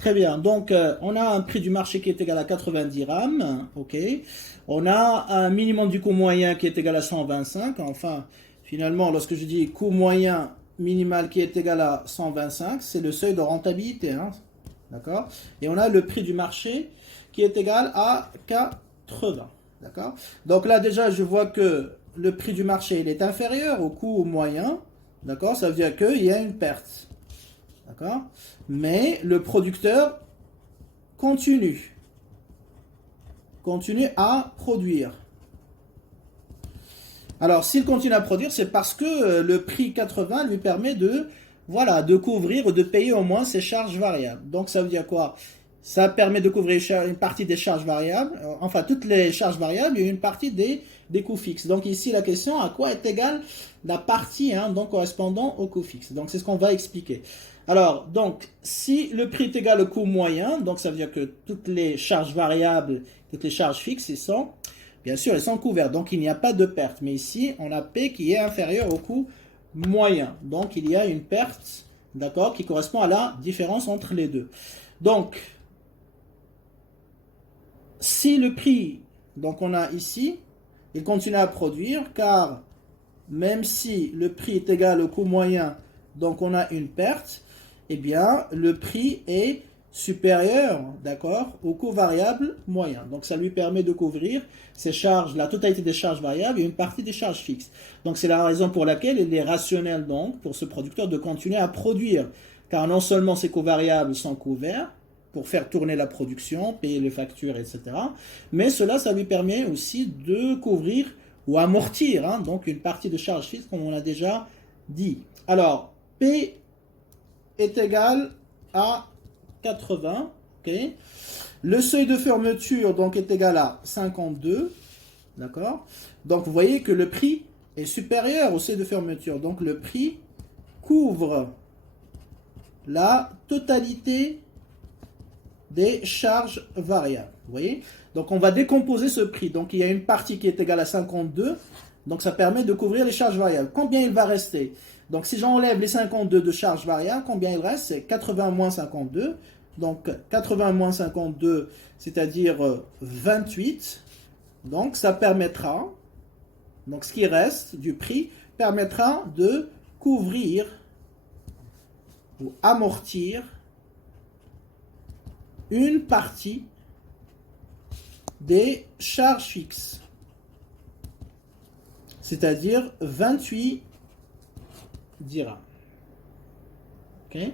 Très bien. Donc, on a un prix du marché qui est égal à 90 dirhams. OK. On a un minimum du coût moyen qui est égal à 125. Enfin, finalement, lorsque je dis coût moyen minimal qui est égal à 125, c'est le seuil de rentabilité, hein. D'accord? Et on a le prix du marché qui est égal à 80. D'accord? Donc là, déjà, je vois que le prix du marché il est inférieur au coût moyen. D'accord? Ça veut dire qu'il y a une perte. D'accord? Mais le producteur continue à produire. Alors, s'il continue à produire, c'est parce que le prix 80 lui permet de, voilà, de couvrir ou de payer au moins ses charges variables. Donc, ça veut dire quoi? Ça permet de couvrir une partie des charges variables, enfin toutes les charges variables et une partie des coûts fixes. Donc ici, la question, à quoi est égale la partie donc, correspondant au coût fixe. Donc c'est ce qu'on va expliquer. Alors, donc, si le prix est égal au coût moyen, donc ça veut dire que toutes les charges variables, toutes les charges fixes, bien sûr, elles sont couvertes. Donc il n'y a pas de perte. Mais ici, on a P qui est inférieur au coût moyen. Donc il y a une perte, d'accord, qui correspond à la différence entre les deux. Donc, si le prix, donc on a ici, il continue à produire, car même si le prix est égal au coût moyen, donc on a une perte, eh bien le prix est supérieur, d'accord, au coût variable moyen. Donc ça lui permet de couvrir ses charges, la totalité des charges variables et une partie des charges fixes. Donc c'est la raison pour laquelle il est rationnel donc pour ce producteur de continuer à produire, car non seulement ses coûts variables sont couverts, pour faire tourner la production, payer les factures, etc. Mais cela, ça lui permet aussi de couvrir ou amortir donc une partie de charge fixe, comme on l'a déjà dit. Alors, P est égal à 80. Okay. Le seuil de fermeture donc, est égal à 52. D'accord. Donc, vous voyez que le prix est supérieur au seuil de fermeture. Donc, le prix couvre la totalité des charges variables. Vous voyez? Donc on va décomposer ce prix. Donc il y a une partie qui est égale à 52. Donc ça permet de couvrir les charges variables. Combien il va rester? Donc si j'enlève les 52 de charges variables, combien il reste? C'est 80 moins 52. Donc 80 moins 52, c'est-à-dire 28. Donc ça permettra, donc ce qui reste du prix, permettra de couvrir ou amortir une partie des charges fixes, c'est-à-dire 28 dirhams. Okay.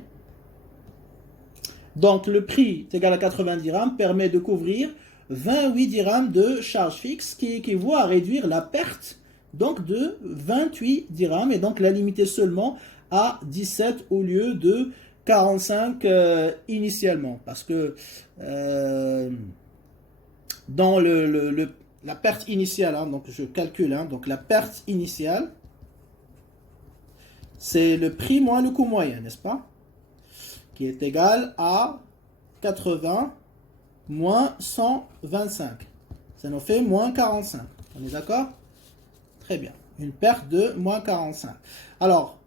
Donc le prix égal à 80 dirhams permet de couvrir 28 dirhams de charges fixes qui équivaut à réduire la perte donc de 28 dirhams et donc la limiter seulement à 17 au lieu de 45 initialement, parce que dans la perte initiale, donc je calcule, donc la perte initiale, c'est le prix moins le coût moyen, n'est-ce pas? Qui est égal à 80 moins 125. Ça nous fait moins 45. On est d'accord? Très bien. Une perte de moins 45. Alors,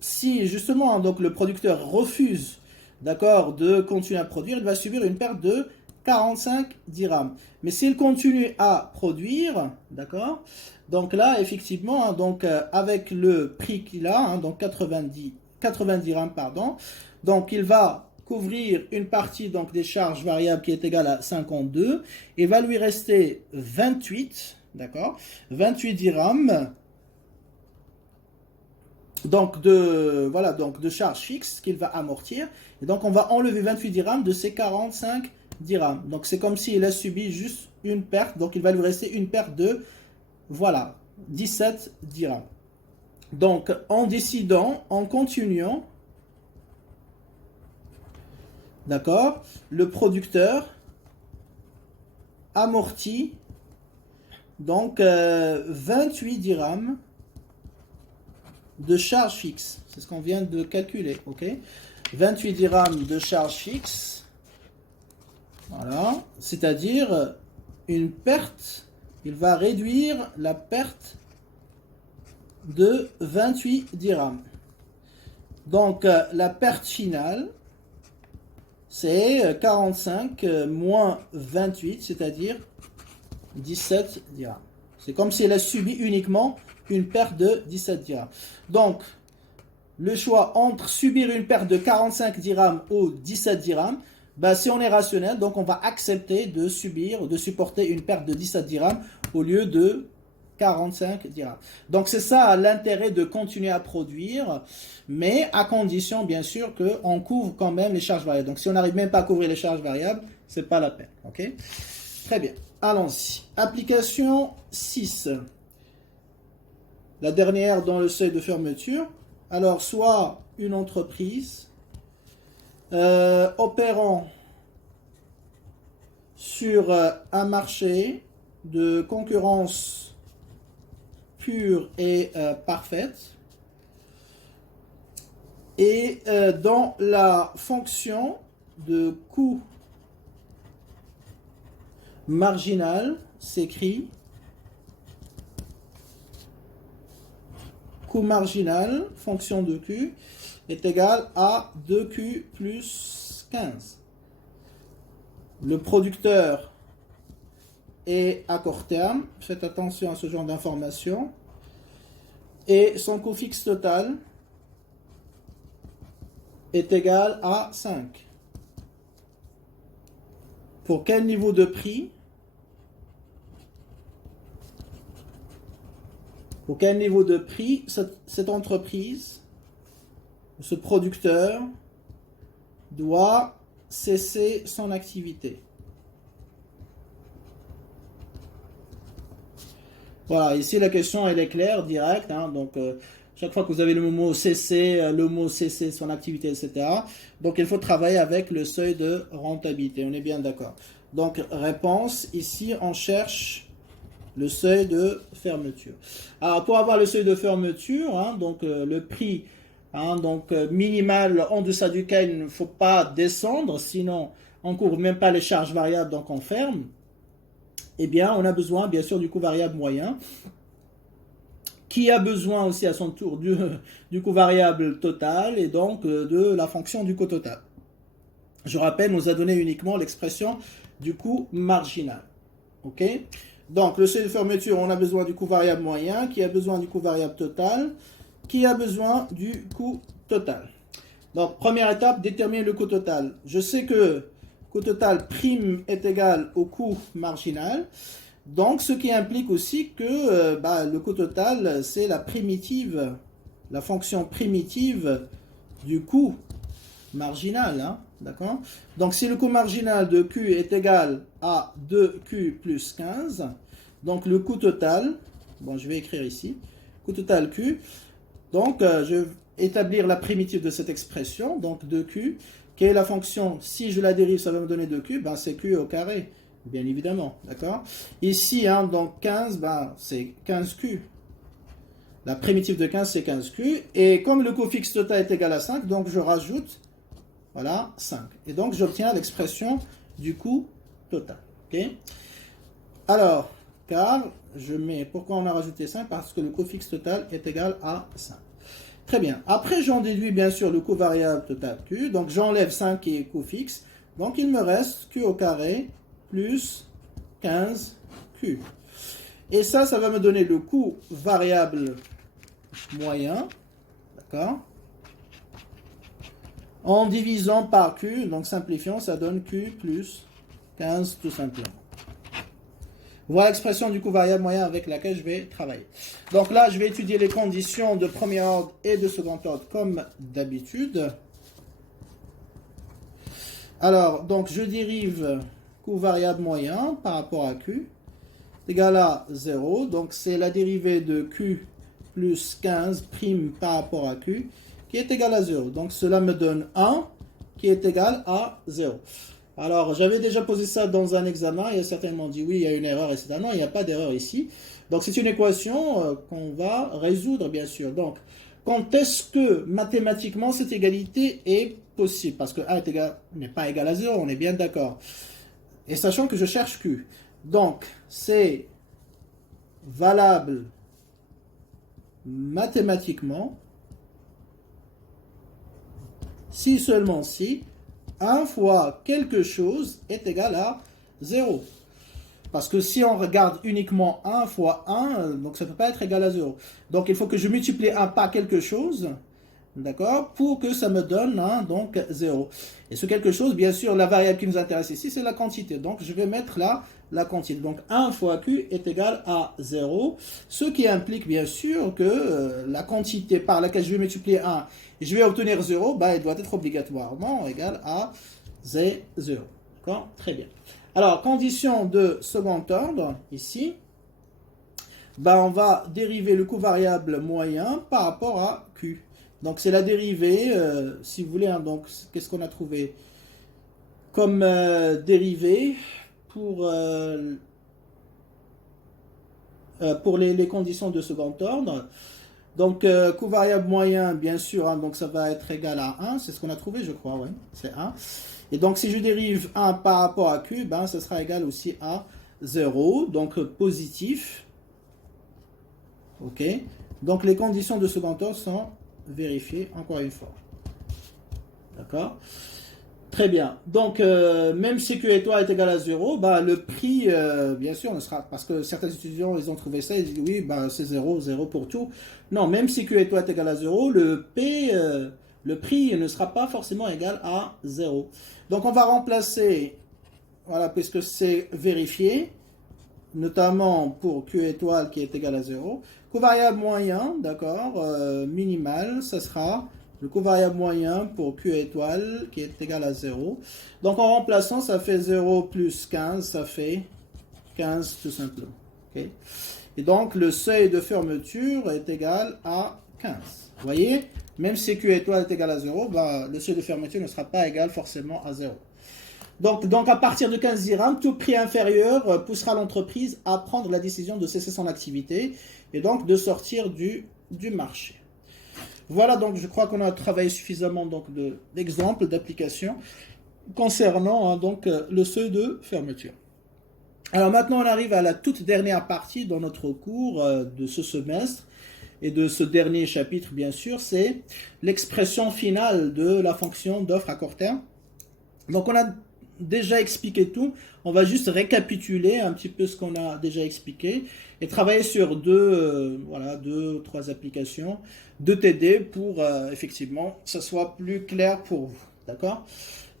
si justement donc le producteur refuse, d'accord, de continuer à produire, il va subir une perte de 45 dirhams. Mais s'il continue à produire, d'accord, donc là effectivement, donc avec le prix qu'il a, donc 80 dirhams, pardon, donc il va couvrir une partie donc des charges variables qui est égale à 52, et va lui rester 28, d'accord, 28 dirhams. Donc de charges fixes qu'il va amortir. Et donc on va enlever 28 dirhams de ces 45 dirhams. Donc c'est comme s'il a subi juste une perte. Donc il va lui rester une perte de, voilà, 17 dirhams. Donc en décidant, en continuant, d'accord, le producteur amortit donc 28 dirhams de charge fixe. C'est ce qu'on vient de calculer. Ok, 28 dirhams de charge fixe. Voilà. C'est-à-dire une perte. Il va réduire la perte de 28 dirhams. Donc la perte finale, c'est 45 moins 28, c'est-à-dire 17 dirhams. C'est comme si elle a subi uniquement une perte de 17 dirhams. Donc, le choix entre subir une perte de 45 dirhams ou 17 dirhams, ben, si on est rationnel, donc on va accepter de subir, de supporter une perte de 17 dirhams au lieu de 45 dirhams. Donc c'est ça l'intérêt de continuer à produire, mais à condition bien sûr qu'on couvre quand même les charges variables. Donc si on n'arrive même pas à couvrir les charges variables, c'est pas la peine. Ok? Très bien. Allons-y. Application 6. La dernière dans le seuil de fermeture. Alors, soit une entreprise opérant sur un marché de concurrence pure et parfaite, et dans la fonction de coût marginal s'écrit coût marginal, fonction de Q, est égal à 2Q plus 15. Le producteur est à court terme, faites attention à ce genre d'informations, et son coût fixe total est égal à 5. Pour quel niveau de prix? Pour quel niveau de prix cette entreprise, ce producteur, doit cesser son activité? Voilà, ici la question elle est claire, directe. Hein, donc chaque fois que vous avez le mot cesser son activité, etc. Donc il faut travailler avec le seuil de rentabilité. On est bien d'accord. Donc réponse, ici on cherche le seuil de fermeture. Alors pour avoir le seuil de fermeture, hein, donc le prix minimal en deçà duquel il ne faut pas descendre, sinon on ne couvre même pas les charges variables, donc on ferme. Eh bien, on a besoin bien sûr du coût variable moyen, qui a besoin aussi à son tour du coût variable total et donc de la fonction du coût total. Je rappelle, nous a donné uniquement l'expression du coût marginal. Ok? Donc, le seuil de fermeture, on a besoin du coût variable moyen, qui a besoin du coût variable total, qui a besoin du coût total. Donc, première étape, déterminer le coût total. Je sais que coût total prime est égal au coût marginal. Donc, ce qui implique aussi que le coût total, c'est la fonction primitive du coût marginal. Hein, d'accord? Donc, si le coût marginal de Q est égal à 2Q plus 15, donc le coût total, bon, je vais écrire ici, coût total Q, donc je vais établir la primitive de cette expression, donc 2Q, qui est la fonction, si je la dérive, ça va me donner 2Q, ben c'est Q au carré, bien évidemment, d'accord? Ici, hein, donc 15, ben, c'est 15Q. La primitive de 15, c'est 15Q. Et comme le coût fixe total est égal à 5, donc je rajoute, voilà, 5. Et donc, j'obtiens l'expression du coût total. Okay? Alors, car je mets, pourquoi on a rajouté 5? Parce que le coût fixe total est égal à 5. Très bien. Après, j'en déduis bien sûr le coût variable total Q. Donc, j'enlève 5 qui est coût fixe. Donc, il me reste Q au carré plus 15Q. Et ça va me donner le coût variable moyen. D'accord? En divisant par Q, donc simplifiant, ça donne Q plus 15 tout simplement. Voilà l'expression du coût variable moyen avec laquelle je vais travailler. Donc là, je vais étudier les conditions de premier ordre et de second ordre comme d'habitude. Alors, donc je dérive coût variable moyen par rapport à Q égal à 0. Donc c'est la dérivée de Q plus 15 prime par rapport à Q qui est égal à 0. Donc cela me donne 1 qui est égal à 0. Alors, j'avais déjà posé ça dans un examen, il y a certainement dit oui, il y a une erreur, etc. Non, il n'y a pas d'erreur ici. Donc, c'est une équation qu'on va résoudre, bien sûr. Donc, quand est-ce que mathématiquement cette égalité est possible? Parce que 1 n'est pas égal à 0, on est bien d'accord. Et sachant que je cherche Q. Donc, c'est valable mathématiquement si seulement si 1 fois quelque chose est égal à 0. Parce que si on regarde uniquement 1 fois 1, donc ça ne peut pas être égal à 0. Donc il faut que je multiplie 1 par quelque chose, d'accord, pour que ça me donne donc 0. Et ce quelque chose, bien sûr, la variable qui nous intéresse ici, c'est la quantité. Donc je vais mettre là la quantité. Donc 1 fois Q est égal à 0, ce qui implique bien sûr que la quantité par laquelle je vais multiplier 1 et je vais obtenir 0, bah, elle doit être obligatoirement égale à 0. D'accord? Très bien. Alors, condition de second ordre, ici, ben, on va dériver le coût variable moyen par rapport à Q. Donc, c'est la dérivée, si vous voulez, donc, qu'est-ce qu'on a trouvé comme dérivée pour les conditions de second ordre. Donc, coût variable moyen, bien sûr, donc ça va être égal à 1, c'est ce qu'on a trouvé, je crois, oui, c'est 1. Et donc, si je dérive 1 par rapport à Q, ben, ce sera égal aussi à 0, donc positif. OK. Donc, les conditions de second ordre sont vérifiées, encore une fois. D'accord. Très bien. Donc, même si Q étoile est égal à 0, bah, le prix, bien sûr, ne sera... Parce que certains étudiants, ils ont trouvé ça, ils disent, oui, bah, c'est 0, 0 pour tout. Non, même si Q étoile est égal à 0, le prix ne sera pas forcément égal à 0. Donc, on va remplacer, voilà, puisque c'est vérifié, notamment pour Q étoile qui est égal à 0. Covariable moyen, d'accord, minimal, ça sera... Le covariable moyen pour Q étoile qui est égal à 0. Donc en remplaçant, ça fait 0 plus 15, ça fait 15 tout simplement. Okay. Et donc le seuil de fermeture est égal à 15. Vous voyez, même si Q étoile est égal à 0, bah, le seuil de fermeture ne sera pas égal forcément à 0. Donc à partir de 15 dirhams, tout prix inférieur poussera l'entreprise à prendre la décision de cesser son activité et donc de sortir du marché. Voilà, donc je crois qu'on a travaillé suffisamment d'exemples, d'applications concernant donc le seuil de fermeture. Alors maintenant, on arrive à la toute dernière partie dans notre cours de ce semestre et de ce dernier chapitre, bien sûr, c'est l'expression finale de la fonction d'offre à court terme. Donc on a déjà expliqué tout, on va juste récapituler un petit peu ce qu'on a déjà expliqué et travailler sur deux, trois applications de TD pour effectivement que ce soit plus clair pour vous. D'accord?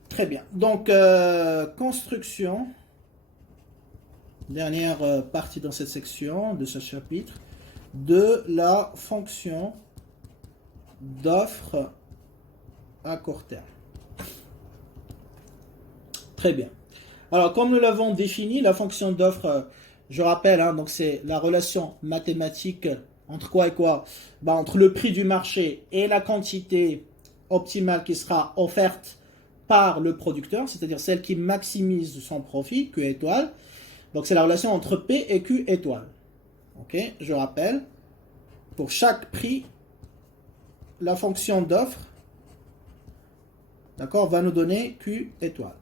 Très bien. Donc, construction, dernière partie dans cette section de ce chapitre, de la fonction d'offre à court terme. Très bien. Alors, comme nous l'avons défini, la fonction d'offre, je rappelle, donc c'est la relation mathématique entre quoi et quoi? Entre le prix du marché et la quantité optimale qui sera offerte par le producteur, c'est-à-dire celle qui maximise son profit, Q étoile. Donc, c'est la relation entre P et Q étoile. Ok, je rappelle, pour chaque prix, la fonction d'offre, d'accord, va nous donner Q étoile.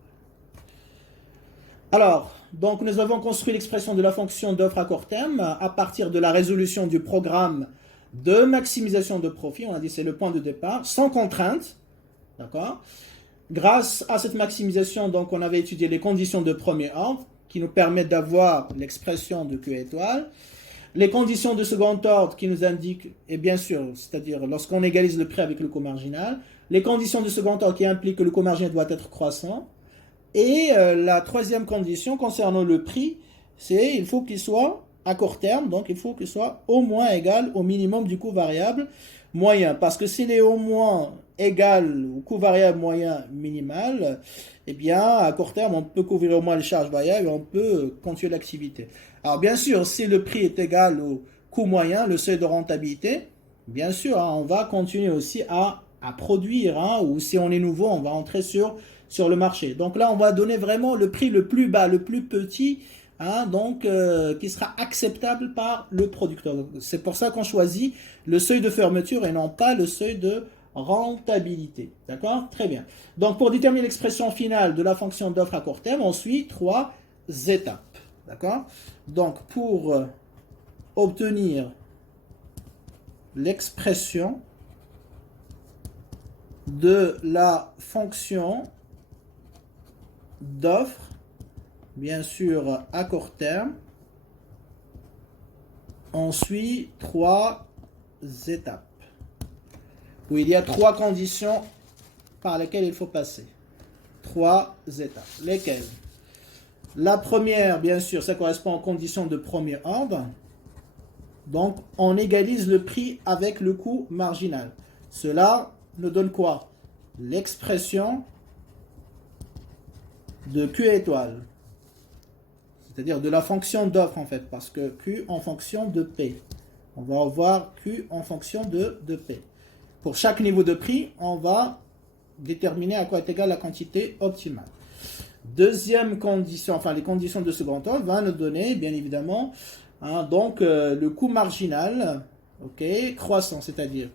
Alors, donc nous avons construit l'expression de la fonction d'offre à court terme à partir de la résolution du programme de maximisation de profit. On a dit c'est le point de départ, sans contrainte. D'accord. Grâce à cette maximisation, donc on avait étudié les conditions de premier ordre qui nous permettent d'avoir l'expression de Q étoile. Les conditions de second ordre qui nous indiquent, et bien sûr, c'est-à-dire lorsqu'on égalise le prix avec le coût marginal. Les conditions de second ordre qui impliquent que le coût marginal doit être croissant. Et la troisième condition concernant le prix, c'est il faut qu'il soit à court terme, donc il faut qu'il soit au moins égal au minimum du coût variable moyen. Parce que s'il est au moins égal au coût variable moyen minimal, eh bien à court terme on peut couvrir au moins les charges variables et on peut continuer l'activité. Alors bien sûr, si le prix est égal au coût moyen, le seuil de rentabilité, bien sûr, on va continuer aussi à produire, ou si on est nouveau, on va entrer sur le marché. Donc là, on va donner vraiment le prix le plus bas, le plus petit, qui sera acceptable par le producteur. C'est pour ça qu'on choisit le seuil de fermeture et non pas le seuil de rentabilité. D'accord? Très bien. Donc pour déterminer l'expression finale de la fonction d'offre à court terme, on suit trois étapes. D'accord? Donc pour obtenir l'expression de la fonction d'offre, bien sûr à court terme. On suit 3 étapes, où il y a 3 conditions par lesquelles il faut passer. 3 étapes. Lesquelles? La première, bien sûr, ça correspond aux conditions de premier ordre. Donc, on égalise le prix avec le coût marginal. Cela nous donne quoi? L'expression de Q étoile. C'est-à-dire de la fonction d'offre, en fait, parce que Q en fonction de P. On va avoir Q en fonction de P. Pour chaque niveau de prix, on va déterminer à quoi est égale la quantité optimale. Deuxième condition, enfin les conditions de second ordre, va nous donner, bien évidemment, donc le coût marginal, ok, croissant, c'est-à-dire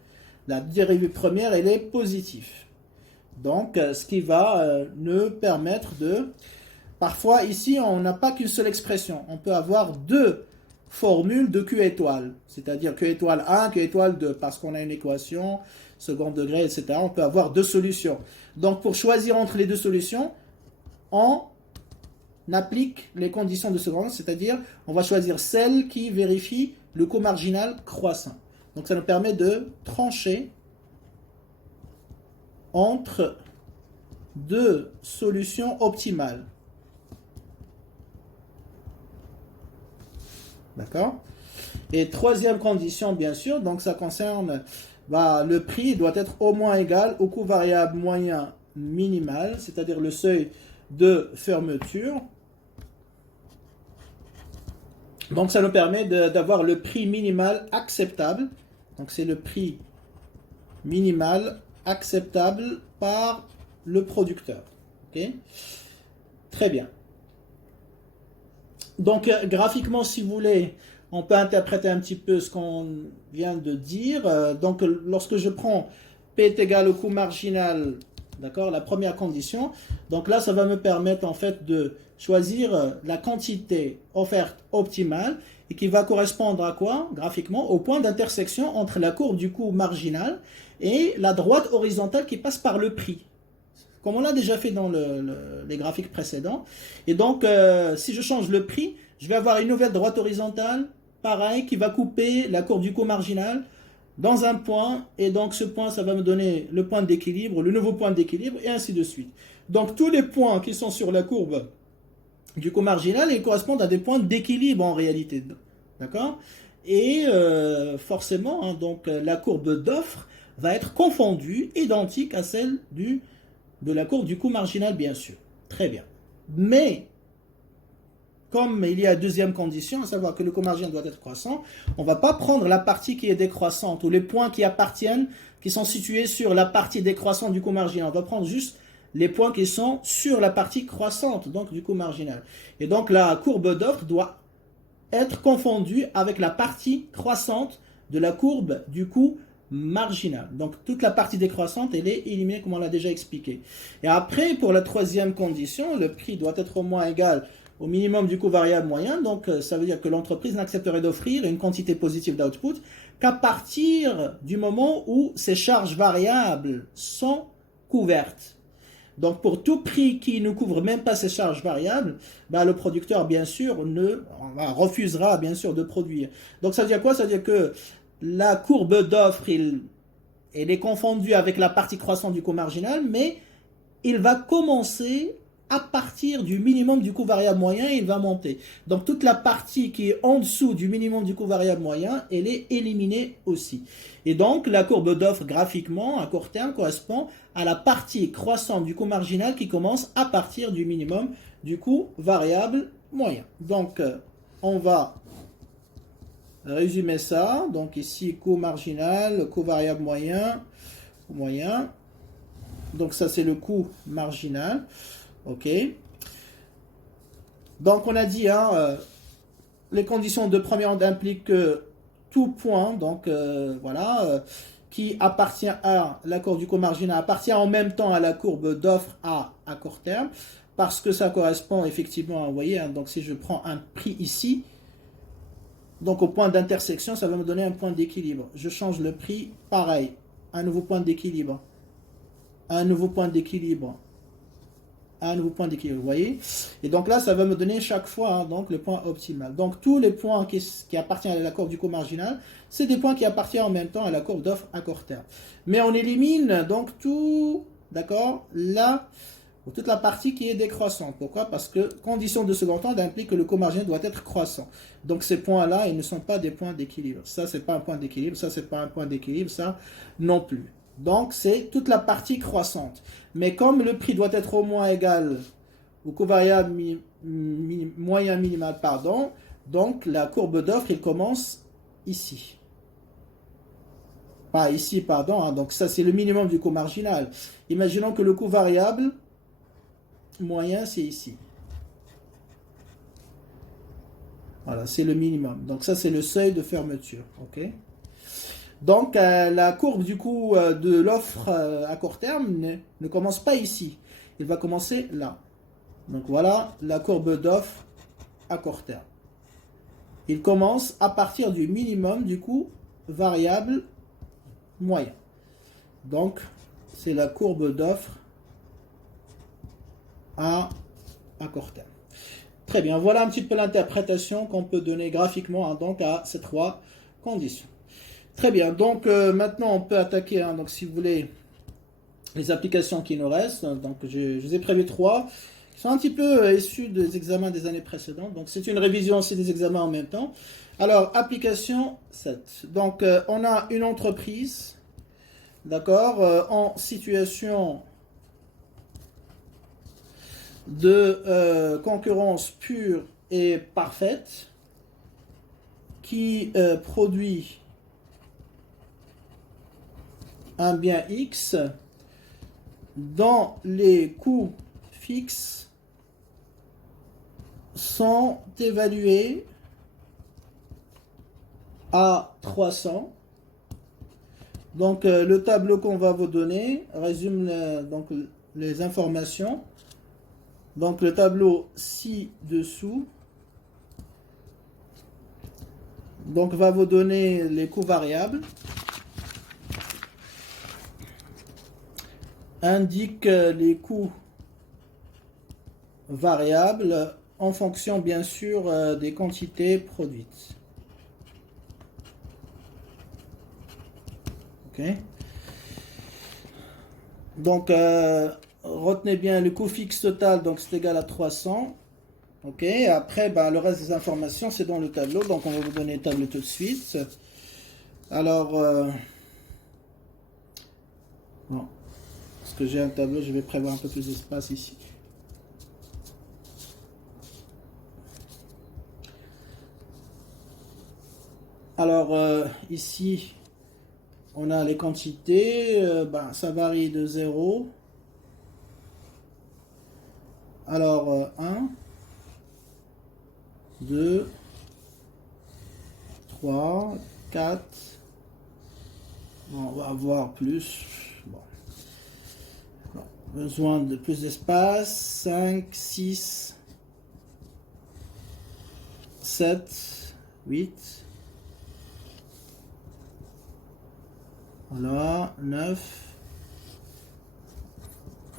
la dérivée première, elle est positive. Donc, ce qui va nous permettre de... Parfois, ici, on n'a pas qu'une seule expression. On peut avoir 2 formules de Q étoile. C'est-à-dire Q étoile 1, Q étoile 2. Parce qu'on a une équation, second degré, etc. On peut avoir 2 solutions. Donc, pour choisir entre les 2 solutions, on applique les conditions de second ordre. C'est-à-dire, on va choisir celle qui vérifie le coût marginal croissant. Donc, ça nous permet de trancher entre 2 solutions optimales. D'accord? Et troisième condition, bien sûr, donc ça concerne, le prix doit être au moins égal au coût variable moyen minimal, c'est-à-dire le seuil de fermeture. Donc ça nous permet d'avoir le prix minimal acceptable. Donc c'est le prix minimal acceptable par le producteur. Ok? Très bien. Donc, graphiquement, si vous voulez, on peut interpréter un petit peu ce qu'on vient de dire. Donc, lorsque je prends P est égal au coût marginal, d'accord, la première condition, donc là, ça va me permettre en fait de choisir la quantité offerte optimale et qui va correspondre à quoi, graphiquement, au point d'intersection entre la courbe du coût marginal et la droite horizontale qui passe par le prix, comme on l'a déjà fait dans les graphiques précédents. Et donc, si je change le prix, je vais avoir une nouvelle droite horizontale, pareil, qui va couper la courbe du coût marginal dans un point. Et donc, ce point, ça va me donner le point d'équilibre, le nouveau point d'équilibre, et ainsi de suite. Donc, tous les points qui sont sur la courbe du coût marginal, ils correspondent à des points d'équilibre en réalité. D'accord? Et forcément, donc, la courbe d'offre va être confondue, identique à celle de la courbe du coût marginal, bien sûr. Très bien. Mais, comme il y a deuxième condition, à savoir que le coût marginal doit être croissant, on ne va pas prendre la partie qui est décroissante ou les points qui appartiennent, qui sont situés sur la partie décroissante du coût marginal. On va prendre juste les points qui sont sur la partie croissante, donc du coût marginal. Et donc, la courbe d'offre doit être confondue avec la partie croissante de la courbe du coût marginal. Donc, toute la partie décroissante, elle est éliminée, comme on l'a déjà expliqué. Et après, pour la troisième condition, le prix doit être au moins égal au minimum du coût variable moyen. Donc, ça veut dire que l'entreprise n'accepterait d'offrir une quantité positive d'output qu'à partir du moment où ses charges variables sont couvertes. Donc, pour tout prix qui ne couvre même pas ces charges variables, le producteur, bien sûr, refusera, bien sûr, de produire. Donc, ça veut dire quoi? Ça veut dire que la courbe d'offre, elle est confondue avec la partie croissante du coût marginal, mais il va commencer à partir du minimum du coût variable moyen et il va monter. Donc toute la partie qui est en dessous du minimum du coût variable moyen, elle est éliminée aussi. Et donc la courbe d'offre graphiquement à court terme correspond à la partie croissante du coût marginal qui commence à partir du minimum du coût variable moyen. Donc on va résumer ça. Donc ici coût marginal, coût variable moyen. Donc ça c'est le coût marginal. Ok. Donc on a dit, les conditions de premier ordre impliquent que tout point, donc qui appartient à la courbe du coût marginal appartient en même temps à la courbe d'offre à court terme, parce que ça correspond effectivement, vous voyez, donc si je prends un prix ici, donc au point d'intersection, ça va me donner un point d'équilibre. Je change le prix, pareil, un nouveau point d'équilibre, un nouveau point d'équilibre. à un nouveau point d'équilibre, vous voyez. Et donc là, ça va me donner chaque fois hein, donc le point optimal. Donc tous les points qui appartiennent à la courbe du comarginal, c'est des points qui appartiennent en même temps à la courbe d'offre à court terme. Mais on élimine donc tout, d'accord, là, toute la partie qui est décroissante. Pourquoi? Parce que condition de second ordre implique que le comarginal doit être croissant. Donc ces points-là, ils ne sont pas des points d'équilibre. Ça, c'est pas un point d'équilibre. Ça, c'est pas un point d'équilibre. Ça, non plus. Donc c'est toute la partie croissante. Mais comme le prix doit être au moins égal au coût variable moyen minimal, pardon, donc la courbe d'offre, il commence ici. Pas ici, pardon. Hein, donc ça, c'est le minimum du coût marginal. Imaginons que le coût variable moyen, c'est ici. Voilà, c'est le minimum. Donc ça, c'est le seuil de fermeture. Ok. Donc la courbe du coup de l'offre à court terme ne commence pas ici. Il va commencer là. Donc voilà la courbe d'offre à court terme. Il commence à partir du minimum du coût variable moyen. Donc c'est la courbe d'offre à court terme. Très bien, voilà un petit peu l'interprétation qu'on peut donner graphiquement hein, donc à ces trois conditions. Très bien, donc maintenant on peut attaquer, hein, donc si vous voulez, les applications qui nous restent. Donc je vous ai prévu 3, qui sont un petit peu issus des examens des années précédentes. Donc c'est une révision aussi des examens en même temps. Alors, application 7. Donc on a une entreprise, d'accord, en situation de concurrence pure et parfaite, qui produit un bien X dont les coûts fixes sont évalués à 300. Donc le tableau qu'on va vous donner résume donc les informations. Donc le tableau ci-dessous donc va vous donner les coûts variables, indique les coûts variables en fonction bien sûr des quantités produites. Ok. Donc retenez bien le coût fixe total, donc c'est égal à 300. Ok, après ben, le reste des informations c'est dans le tableau, donc on va vous donner le tableau tout de suite. Alors bon, parce que j'ai un tableau, je vais prévoir un peu plus d'espace ici. Alors ici on a les quantités, ben, ça varie de 0. Alors 1, 2, 3, 4, bon, on va avoir plus, bon. Besoin de plus d'espace, 5, 6, 7, 8, voilà, 9,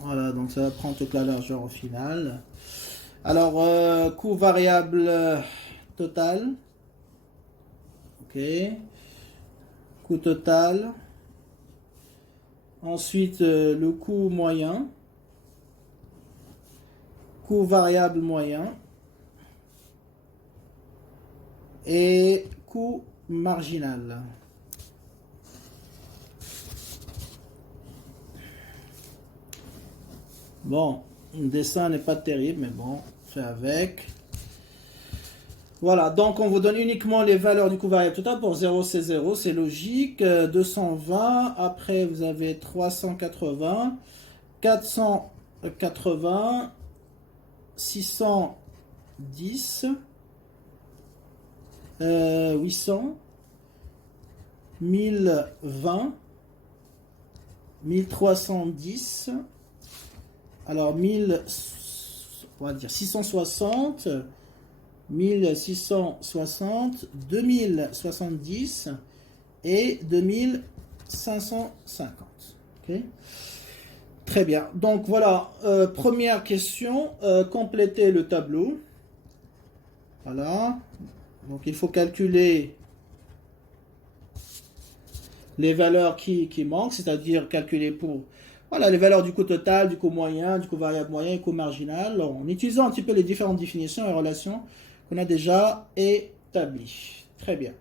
voilà, donc ça va prendre toute la largeur au final. Alors, coût variable total, ok, coût total, ensuite le coût moyen, coût variable moyen, et coût marginal. Bon, le dessin n'est pas terrible, mais bon, fait avec. Voilà, donc on vous donne uniquement les valeurs du coût variable total. Pour 0, c'est 0, c'est logique. 220, après vous avez 380, 480, 610, 800, 1020, 1310, alors 1000, on va dire 660, 1660, 2070 et 2550. Okay. Très bien. Donc voilà, première question, compléter le tableau. Voilà. Donc il faut calculer les valeurs qui manquent, c'est-à-dire calculer pour voilà, les valeurs du coût total, du coût moyen, du coût variable moyen et coût marginal, en utilisant un petit peu les différentes définitions et relations qu'on a déjà établies. Très bien.